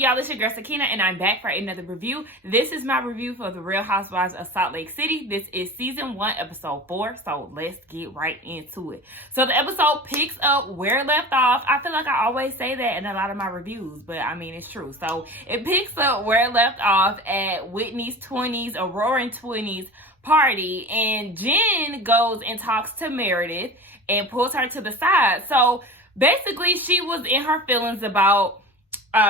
y'all? It's your girl Sakina, and I'm back for another review. This is my review for the Real Housewives of Salt Lake City. This is season 1, episode 4. So let's get right into it. So the episode picks up where it left off. I feel like I always say that in a lot of my reviews, but I mean, it's true. So it picks up where it left off at Whitney's 20s, a roaring 20s party, and Jen goes and talks to Meredith and pulls her to the side. So basically, she was in her feelings about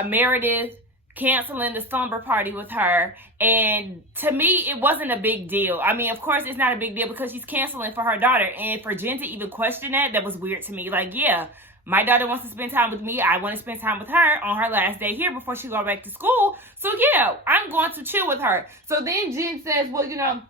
Meredith canceling the slumber party with her, and to me it wasn't a big deal. I mean, of course it's not a big deal because she's canceling for her daughter, and for Jen to even question that was weird to me. Like, yeah, my daughter wants to spend time with me, I want to spend time with her on her last day here before she goes back to school, so yeah, I'm going to chill with her. So then Jen says, well, you know,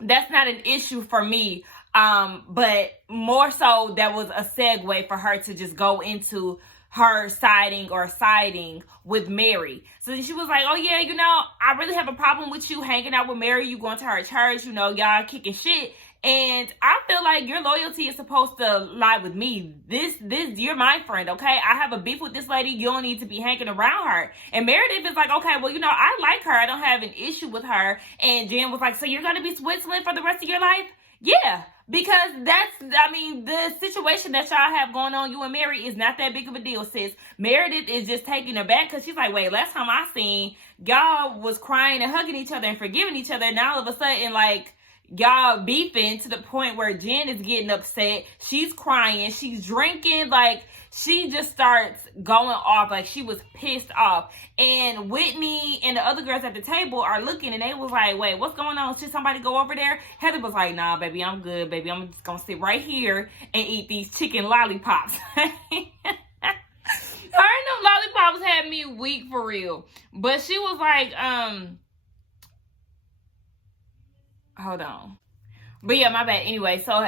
that's not an issue for me, but more so that was a segue for her to just go into her siding with Mary. So then she was like, oh yeah, you know, I really have a problem with you hanging out with Mary. You going to her church, you know, y'all kicking shit. And I feel like your loyalty is supposed to lie with me. This, you're my friend, okay? I have a beef with this lady. You don't need to be hanging around her. And Meredith is like, okay, well, you know, I like her. I don't have an issue with her. And Jen was like, so you're going to be Switzerland for the rest of your life? Yeah, because I mean, the situation that y'all have going on, you and Mary, is not that big of a deal, sis. Meredith is just taking it back because she's like, wait, last time I seen y'all was crying and hugging each other and forgiving each other. Now all of a sudden, like, y'all beefing to the point where Jen is getting upset. She's crying. She's drinking. Like, she just starts going off. Like, she was pissed off. And Whitney and the other girls at the table are looking, and they was like, wait, what's going on? Should somebody go over there? Heather was like, nah, baby, I'm good, baby. I'm just going to sit right here and eat these chicken lollipops. Her and them lollipops had me weak for real. But she was like, hold on. But yeah, my bad. Anyway, so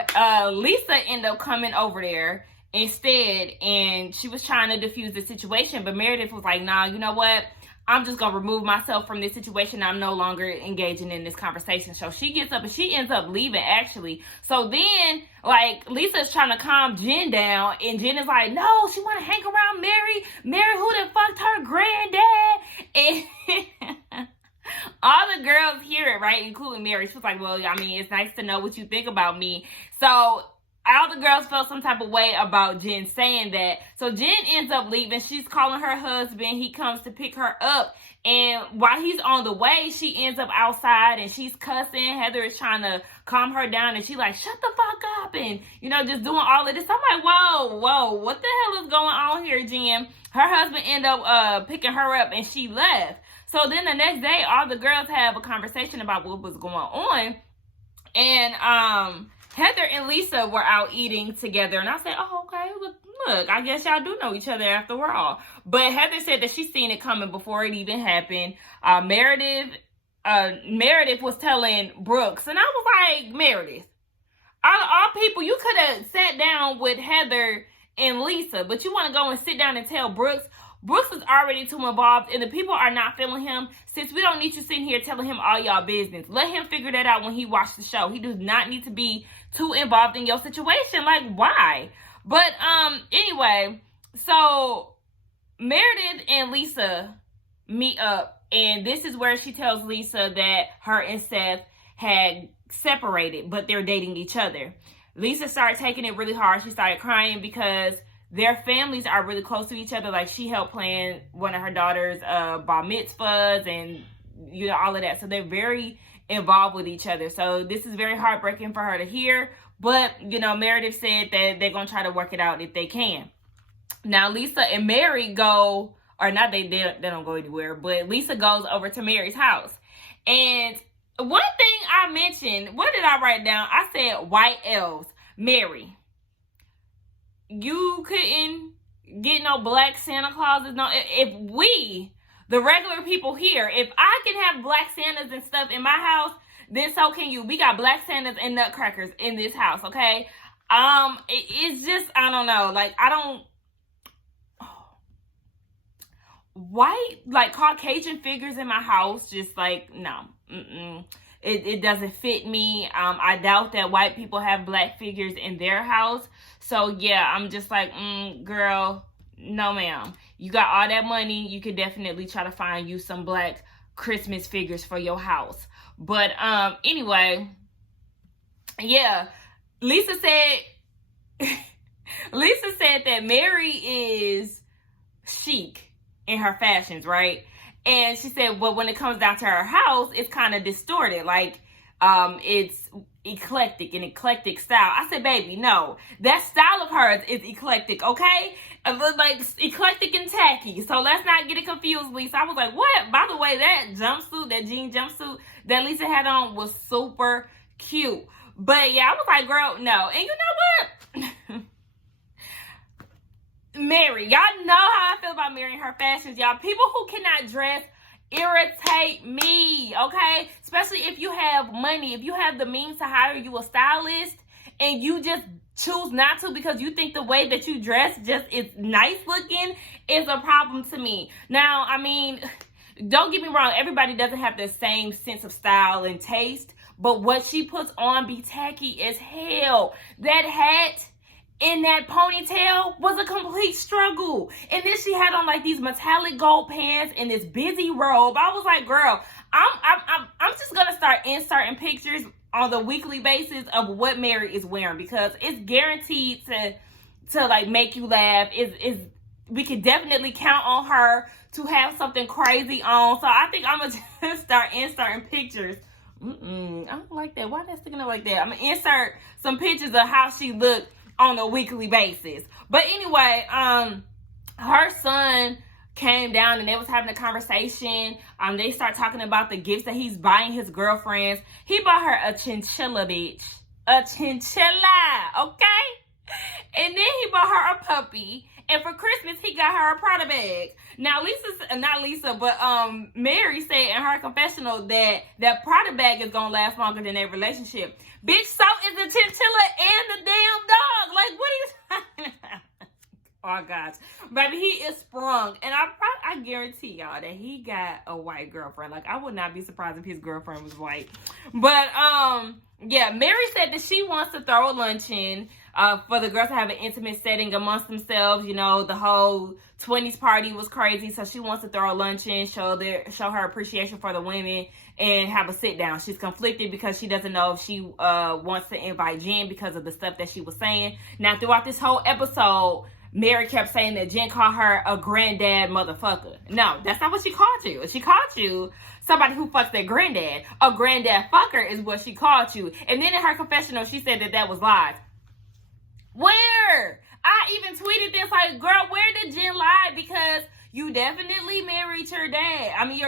Lisa ended up coming over there instead, and she was trying to diffuse the situation, but Meredith was like, nah, you know what? I'm just going to remove myself from this situation. I'm no longer engaging in this conversation. So she gets up and she ends up leaving, actually. So then, like, Lisa's trying to calm Jen down, and Jen is like, no, she want to hang around Mary. Mary who done fucked her granddad. And all the girls hear it, right? Including Mary. She was like, well, I mean, it's nice to know what you think about me. So all the girls felt some type of way about Jen saying that. So Jen ends up leaving. She's calling her husband. He comes to pick her up. And while he's on the way, she ends up outside and she's cussing. Heather is trying to calm her down, and she's like, shut the fuck up. And, you know, just doing all of this. I'm like, whoa, what the hell is going on here, Jen? Her husband ended up picking her up, and she left. So then the next day, all the girls have a conversation about what was going on. And Heather and Lisa were out eating together. And I said, oh, okay, look, I guess y'all do know each other after all. But Heather said that she's seen it coming before it even happened. Meredith was telling Brooks. And I was like, Meredith, all people, you could have sat down with Heather and Lisa, but you want to go and sit down and tell Brooks. Brooks is already too involved, and the people are not feeling him. Since we don't need you sitting here telling him all y'all business. Let him figure that out when he watched the show. He does not need to be too involved in your situation. Like, why? But anyway, so Meredith and Lisa meet up, and this is where she tells Lisa that her and Seth had separated, but they're dating each other. Lisa started taking it really hard. She started crying because their families are really close to each other. Like, she helped plan one of her daughter's bar mitzvahs and, you know, all of that. So they're very involved with each other. So this is very heartbreaking for her to hear. But, you know, Meredith said that they're going to try to work it out if they can. Now, Lisa and Mary go, or not, they don't go anywhere, but Lisa goes over to Mary's house. And one thing I mentioned, what did I write down? I said white elves. Mary, you couldn't get no black Santa Clauses. No, if we, the regular people here, if I can have black Santas and stuff in my house, then so can you. We got black Santas and nutcrackers in this house, okay? It's just, I don't know. Like, I don't, white, like, Caucasian figures in my house, just like, no. It doesn't fit me. I doubt that white people have black figures in their house. So yeah, I'm just like, girl, no ma'am. You got all that money, you could definitely try to find you some black Christmas figures for your house. But anyway, yeah, Lisa said that Mary is chic in her fashions, right? And she said, well, when it comes down to her house, it's kind of distorted. Like, it's eclectic, an eclectic style. I said, baby, no. That style of hers is eclectic, okay? It was like eclectic and tacky. So let's not get it confused, Lisa. I was like, what? By the way, that jumpsuit, that jean jumpsuit that Lisa had on was super cute. But yeah, I was like, girl, no. And you know what? Mary, y'all know how I feel about Mary and her fashions, y'all. People who cannot dress irritate me, okay? Especially if you have money, if you have the means to hire you a stylist and you just choose not to because you think the way that you dress just is nice looking, is a problem to me. Now, I mean, don't get me wrong, everybody doesn't have the same sense of style and taste, but what she puts on be tacky as hell. That hat in that ponytail was a complete struggle. And then she had on like these metallic gold pants and this busy robe. I was like, girl, I'm just gonna start inserting pictures on the weekly basis of what Mary is wearing, because it's guaranteed to like make you laugh. We could definitely count on her to have something crazy on. So I think I'm gonna just start inserting pictures. I don't like that. Why that sticking up like that? I'm gonna insert some pictures of how she looked on a weekly basis. But anyway, her son came down and they was having a conversation. They start talking about the gifts that he's buying his girlfriends. He bought her a chinchilla, bitch. A chinchilla, okay? And then he bought her a puppy. And for Christmas, he got her a Prada bag. Now, Mary said in her confessional that Prada bag is going to last longer than their relationship. Bitch, so is the chinchilla and the damn dog. Like, what are you talking about? Oh, gosh. Baby, he is sprung. And I guarantee y'all that he got a white girlfriend. Like, I would not be surprised if his girlfriend was white. But, yeah, Mary said that she wants to throw a luncheon for the girls to have an intimate setting amongst themselves. You know, the whole 20s party was crazy, so she wants to throw a luncheon, show her appreciation for the women, and have a sit down. She's conflicted because she doesn't know if she wants to invite Jen because of the stuff that she was saying. Now, throughout this whole episode, Mary kept saying that Jen called her a granddad motherfucker. No, that's not what she called you. She called you somebody who fucks their granddad. A granddad fucker is what she called you. And then in her confessional, she said that was lies. Where? I even tweeted this like, girl, where did Jen lie? Because you definitely married your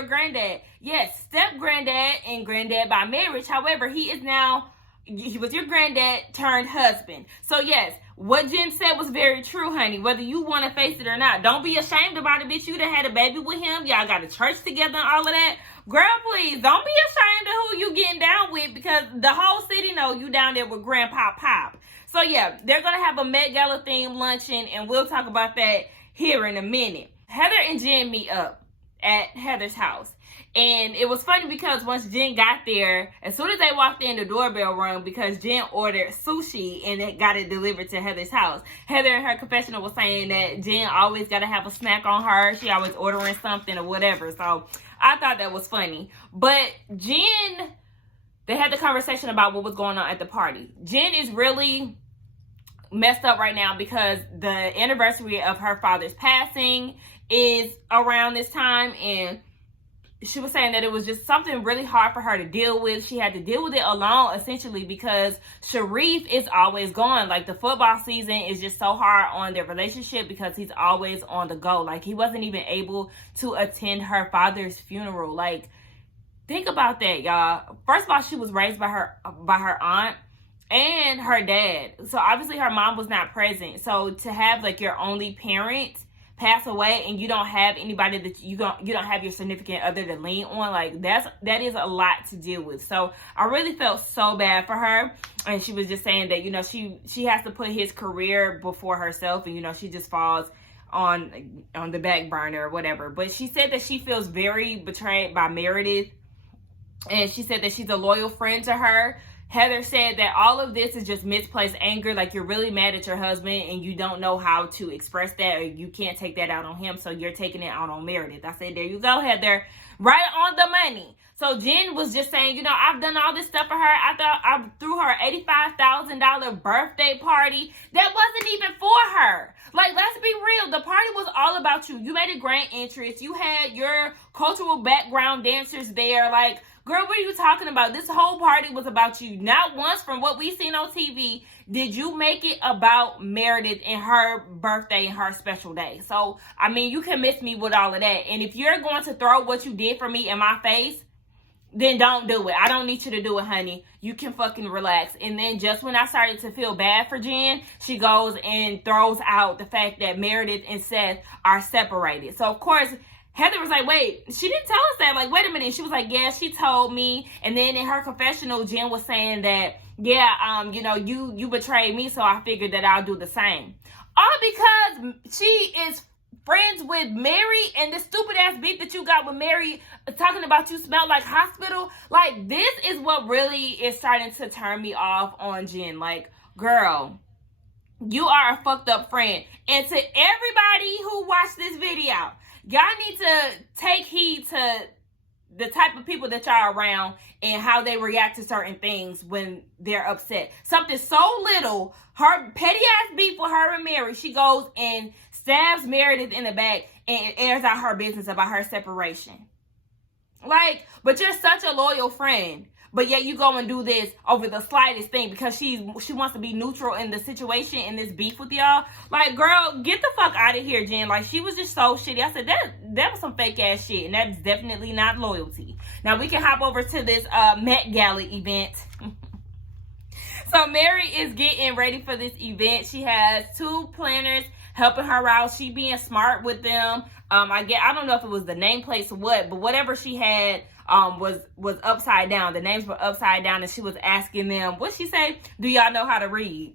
granddad. Yes, step granddad and granddad by marriage. However, he was your granddad turned husband. So yes, what Jen said was very true, honey, whether you want to face it or not. Don't be ashamed about it, bitch. You done had a baby with him. Y'all got a church together and all of that. Girl, please, don't be ashamed of who you getting down with, because the whole city know you down there with Grandpa Pop. So yeah, they're going to have a Met Gala themed luncheon, and we'll talk about that here in a minute. Heather and Jen meet up at Heather's house. And it was funny because once Jen got there, as soon as they walked in, the doorbell rang because Jen ordered sushi and it got it delivered to Heather's house. Heather in her confessional was saying that Jen always got to have a snack on her. She always ordering something or whatever. So I thought that was funny. But Jen, they had the conversation about what was going on at the party. Jen is really messed up right now because the anniversary of her father's passing is around this time, and she was saying that it was just something really hard for her to deal with. She had to deal with it alone, essentially, because Sharif is always gone. Like, the football season is just so hard on their relationship because he's always on the go. Like, he wasn't even able to attend her father's funeral. Like, think about that, y'all. First of all, she was raised by her aunt and her dad. So obviously her mom was not present. So to have like your only parent pass away and you don't have anybody that you don't have your significant other to lean on, like that is a lot to deal with. So I really felt so bad for her. And she was just saying that, you know, she has to put his career before herself, and, you know, she just falls on the back burner or whatever. But she said that she feels very betrayed by Meredith, and she said that she's a loyal friend to her. Heather said that all of this is just misplaced anger. Like, you're really mad at your husband and you don't know how to express that, or you can't take that out on him, so you're taking it out on Meredith. I said, there you go, Heather. Right on the money. So Jen was just saying, you know, I've done all this stuff for her. I thought I threw her $85,000 birthday party. That wasn't even for her. Like, let's be real. The party was all about you. You made a grand entrance. You had your cultural background dancers there. Like, girl, what are you talking about? This whole party was about you. Not once, from what we've seen on TV, did you make it about Meredith and her birthday and her special day. So, I mean, you can miss me with all of that. And if you're going to throw what you did for me in my face, then don't do it. I don't need you to do it, honey. You can fucking relax. And then just when I started to feel bad for Jen, she goes and throws out the fact that Meredith and Seth are separated. So, of course, Heather was like, wait, she didn't tell us that. Like, wait a minute. She was like, yeah, she told me. And then in her confessional, Jen was saying that, yeah, you know, you betrayed me, so I figured that I'll do the same. All because she is friends with Mary, and the stupid ass beef that you got with Mary talking about you smell like hospital. Like, this is what really is starting to turn me off on Jen. Like, girl, you are a fucked up friend. And to everybody who watched this video, y'all need to take heed to the type of people that y'all around and how they react to certain things when they're upset. Something so little, her petty ass beef with her and Mary, she goes and stabs Meredith in the back and airs out her business about her separation. Like, but you're such a loyal friend, but yet you go and do this over the slightest thing because she wants to be neutral in the situation, in this beef with y'all. Like, girl, get the fuck out of here, Jen. Like, she was just so shitty. I said, that was some fake ass shit, and that's definitely not loyalty. Now, we can hop over to this Met Gala event. So, Mary is getting ready for this event. She has 2 planners helping her out. She being smart with them. I don't know if it was the nameplates or what, but whatever she had was upside down. The names were upside down, and she was asking them, what'd she say? Do y'all know how to read?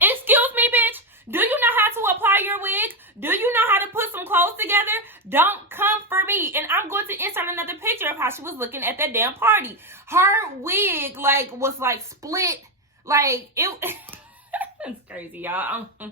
Excuse me, bitch. Do you know how to apply your wig? Do you know how to put some clothes together? Don't come for me. And I'm going to insert another picture of how she was looking at that damn party. Her wig, like, was, like, split. Like, it... It's crazy, y'all. I'm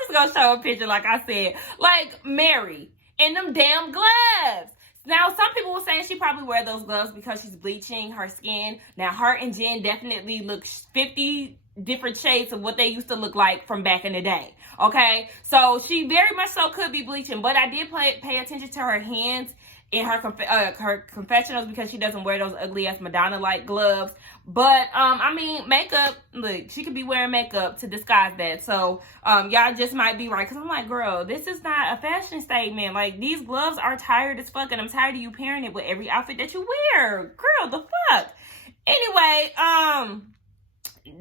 just going to show a picture, like I said. Like, Mary in them damn gloves. Now, some people were saying she probably wear those gloves because she's bleaching her skin. Now, her and Jen definitely look 50 different shades of what they used to look like from back in the day. Okay? So, she very much so could be bleaching. But I did pay attention to her hands in her confessionals because she doesn't wear those ugly-ass Madonna-like gloves. But, I mean, makeup, look, she could be wearing makeup to disguise that. So, y'all just might be right. Because I'm like, girl, this is not a fashion statement. Like, these gloves are tired as fuck. And I'm tired of you pairing it with every outfit that you wear. Girl, the fuck? Anyway,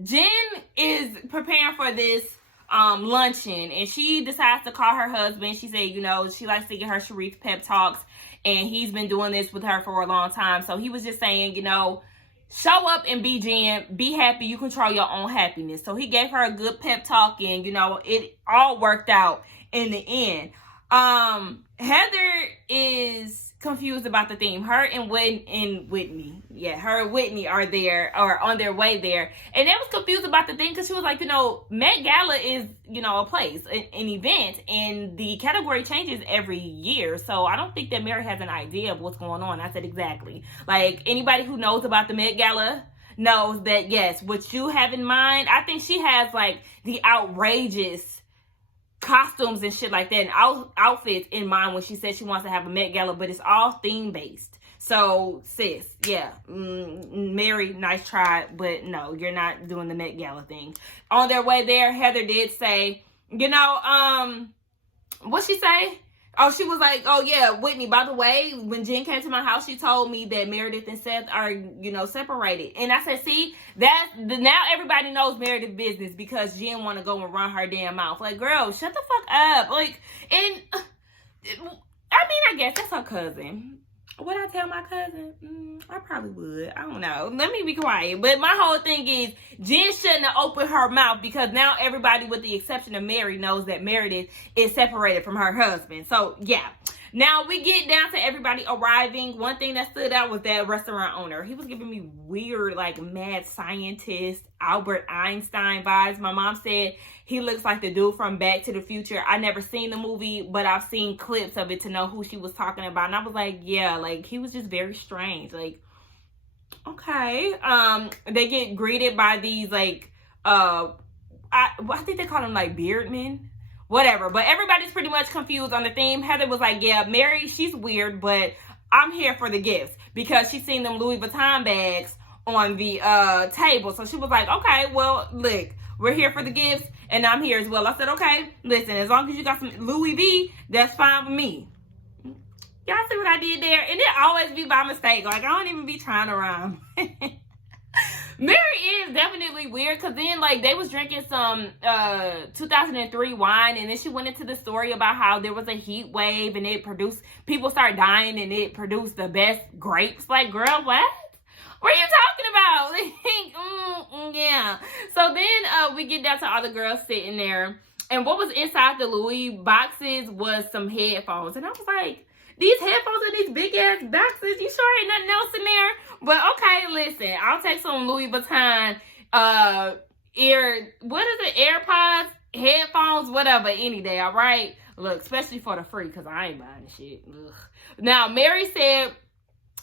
Jen is preparing for this luncheon. And she decides to call her husband. She said, you know, she likes to get her Sharif pep talks. And he's been doing this with her for a long time. So he was just saying, you know, show up and be Jen. Be happy. You control your own happiness. So he gave her a good pep talk. And, you know, it all worked out in the end. Heather is confused about the theme. Her and Whitney. Yeah, her and Whitney are there, or on their way there. And they was confused about the thing because she was like, you know, Met Gala is, you know, a place, an event, and the category changes every year. So I don't think that Mary has an idea of what's going on. I said, exactly. Like, anybody who knows about the Met Gala knows that, yes, what you have in mind, I think she has, like, the outrageous costumes and shit like that, and outfits in mind when she says she wants to have a Met Gala, but it's all theme based. So, sis, yeah, Mary, nice try, but no, you're not doing the Met Gala thing. On their way there, Heather did say, you know, what'd she say? Oh, she was like, oh yeah, Whitney, by the way, when Jen came to my house, she told me that Meredith and Seth are, you know, separated. And I said, see, now everybody knows Meredith's business because Jen want to go and run her damn mouth. Like, girl, shut the fuck up. Like, and I mean, I guess that's her cousin. Would I tell my cousin? I probably would. I don't know. Let me be quiet. But my whole thing is, Jen shouldn't have opened her mouth because now everybody, with the exception of Mary, knows that Meredith is separated from her husband. So, yeah. Now we get down to everybody arriving. One thing that stood out was that restaurant owner. He was giving me weird, like, mad scientist, Albert Einstein vibes. My mom said he looks like the dude from Back to the Future. I never seen the movie, but I've seen clips of it to know who she was talking about. And I was like, yeah, like, he was just very strange. Like, okay. They get greeted by these, like, I think they call them, like, beard men. Whatever, but everybody's pretty much confused on the theme. Heather was like, yeah, Mary, she's weird, but I'm here for the gifts, because she's seen them Louis Vuitton bags on the table. So she was like, okay, well, look, we're here for the gifts, and I'm here as well. I said, okay, listen, as long as you got some Louis V, that's fine with me. Y'all see what I did there? And it always be by mistake. Like, I don't even be trying to rhyme. Mary is definitely weird, because then, like, they was drinking some 2003 wine, and then she went into the story about how there was a heat wave, and it produced, people start dying, and it produced the best grapes. Like, girl, what? What are you talking about? Yeah. So then we get down to all the girls sitting there, and what was inside the Louis boxes was some headphones. And I was like, these headphones are these big ass boxes. You sure ain't nothing else in there? But okay, listen, I'll take some Louis Vuitton AirPods, headphones, whatever, any day, all right? Look, especially for the free, because I ain't buying the shit. Ugh. Now, Mary said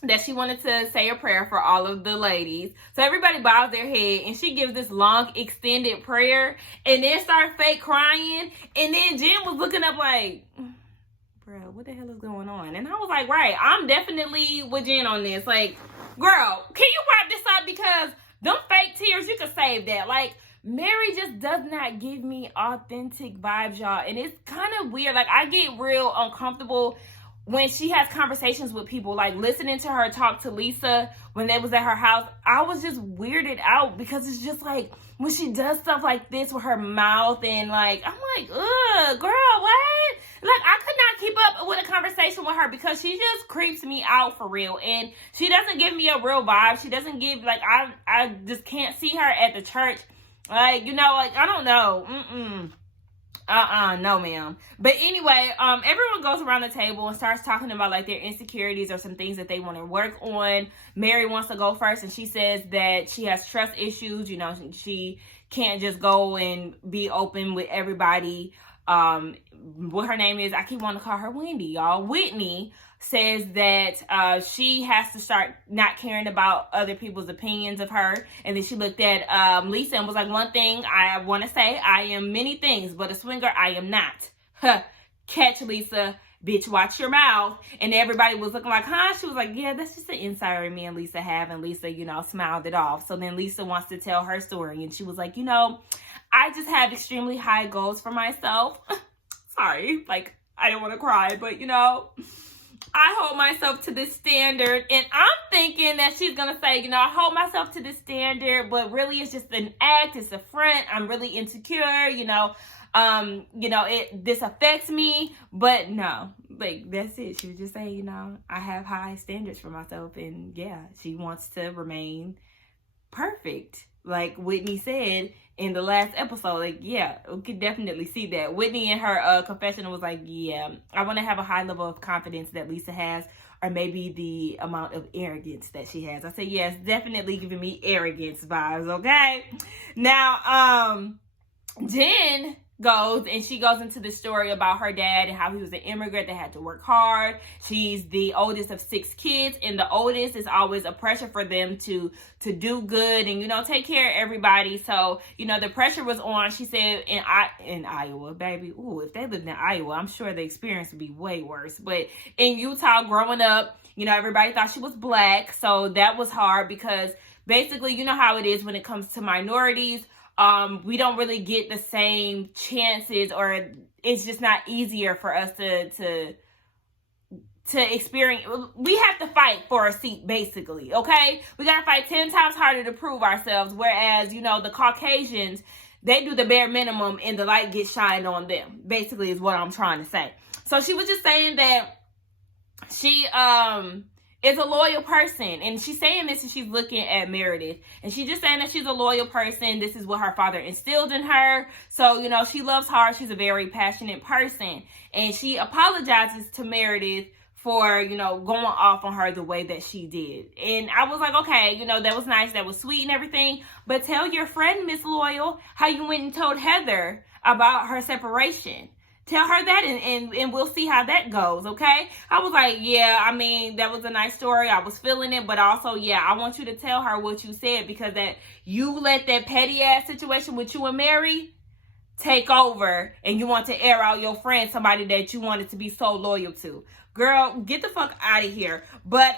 that she wanted to say a prayer for all of the ladies. So everybody bows their head, and she gives this long, extended prayer, and then start fake crying. And then Jen was looking up like, bro, what the hell is going on? And I was like, right, I'm definitely with Jen on this. Like, girl, can you wrap this up? Because them fake tears, you can save that. Like, Mary just does not give me authentic vibes, y'all. And it's kind of weird. Like, I get real uncomfortable when she has conversations with people. Like, listening to her talk to Lisa when they was at her house, I was just weirded out, because it's just like, when she does stuff like this with her mouth, and like, I'm like, ugh, girl, what? Like, I could not keep up with a conversation with her, because she just creeps me out for real. And she doesn't give me a real vibe. She doesn't give, like, I just can't see her at the church. Like, you know, like, I don't know. No, ma'am. But anyway, everyone goes around the table and starts talking about, like, their insecurities or some things that they want to work on. Mary wants to go first, and she says that she has trust issues. You know, she can't just go and be open with everybody. What her name is, I keep wanting to call her Wendy, y'all. Whitney says that she has to start not caring about other people's opinions of her. And then she looked at Lisa and was like, one thing I want to say, I am many things, but a swinger I am not. Catch, Lisa. Bitch, watch your mouth. And everybody was looking like, huh? She was like, yeah, that's just the insider me and Lisa have. And Lisa, you know, smiled it off. So then Lisa wants to tell her story. And she was like, you know, I just have extremely high goals for myself. Sorry, like, I don't want to cry, but, you know, I hold myself to this standard. And I'm thinking that she's going to say, you know, I hold myself to this standard, but really it's just an act. It's a front. I'm really insecure, you know, this affects me. But no, like, that's it. She was just saying, you know, I have high standards for myself. And yeah, she wants to remain perfect. Like Whitney said in the last episode, like, yeah, we could definitely see that. Whitney in her confessional was like, yeah, I want to have a high level of confidence that Lisa has, or maybe the amount of arrogance that she has. I said, yes, definitely giving me arrogance vibes, okay? Now, Jen goes and she goes into the story about her dad and how he was an immigrant that had to work hard. She's the oldest of 6 kids, and the oldest is always a pressure for them to do good and, you know, take care of everybody. So, you know, the pressure was on. She said in Iowa, baby, ooh, if they lived in Iowa, I'm sure the experience would be way worse. But in Utah, growing up, you know, everybody thought she was black, so that was hard, because basically, you know how it is when it comes to minorities. We don't really get the same chances, or it's just not easier for us to experience. We have to fight for a seat, basically, okay? We got to fight 10 times harder to prove ourselves, whereas, you know, the Caucasians, they do the bare minimum and the light gets shined on them, basically, is what I'm trying to say. So she was just saying that she, is a loyal person. And she's saying this and she's looking at Meredith. And she's just saying that she's a loyal person. This is what her father instilled in her. So, you know, she loves hard. She's a very passionate person. And she apologizes to Meredith for, you know, going off on her the way that she did. And I was like, okay, you know, that was nice. That was sweet and everything. But tell your friend, Miss Loyal, how you went and told Heather about her separation. Tell her that and we'll see how that goes, okay? I was like, yeah, I mean, that was a nice story. I was feeling it. But also, yeah, I want you to tell her what you said, because that you let that petty ass situation with you and Mary take over, and you want to air out your friend, somebody that you wanted to be so loyal to. Girl, get the fuck out of here. But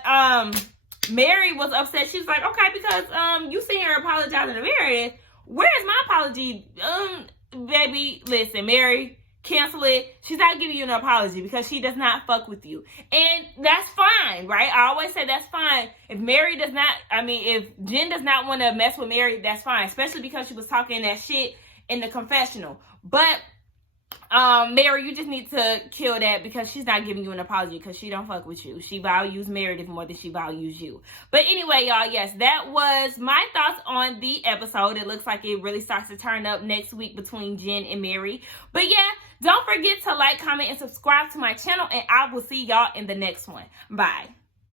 Mary was upset. She was like, okay, because you sitting here apologizing to Meredith. Where's my apology? Baby, listen, Mary, cancel it. She's not giving you an apology because she does not fuck with you. And that's fine, right? I always say that's fine. If Mary does not, if Jen does not want to mess with Mary, that's fine. Especially because she was talking that shit in the confessional. But Mary, you just need to kill that, because she's not giving you an apology because she don't fuck with you. She values Meredith more than she values you. But anyway, y'all, yes, that was my thoughts on the episode. It looks like it really starts to turn up next week between Jen and Mary. But yeah, don't forget to like, comment, and subscribe to my channel, and I will see y'all in the next one. Bye.